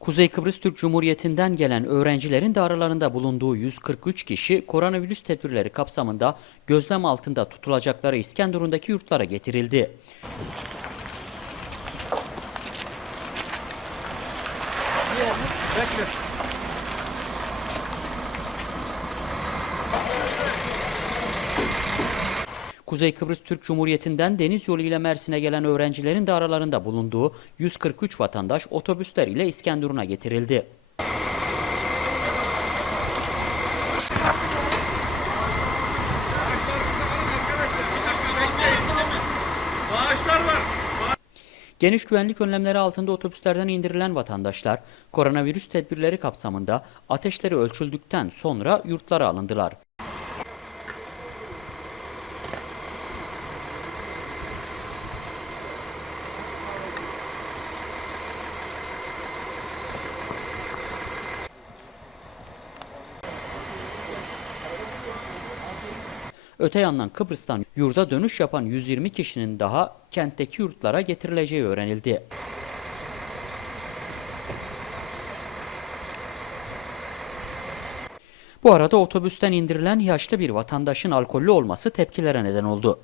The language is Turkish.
Kuzey Kıbrıs Türk Cumhuriyeti'nden gelen öğrencilerin de aralarında bulunduğu 143 kişi koronavirüs tedbirleri kapsamında gözlem altında tutulacakları İskenderun'daki yurtlara getirildi. Bekle. Kuzey Kıbrıs Türk Cumhuriyeti'nden deniz yolu ile Mersin'e gelen öğrencilerin de aralarında bulunduğu 143 vatandaş otobüsler ile İskenderun'a getirildi. Geniş güvenlik önlemleri altında otobüslerden indirilen vatandaşlar koronavirüs tedbirleri kapsamında ateşleri ölçüldükten sonra yurtlara alındılar. Öte yandan Kıbrıs'tan yurda dönüş yapan 120 kişinin daha kentteki yurtlara getirileceği öğrenildi. Bu arada otobüsten indirilen yaşlı bir vatandaşın alkollü olması tepkilere neden oldu.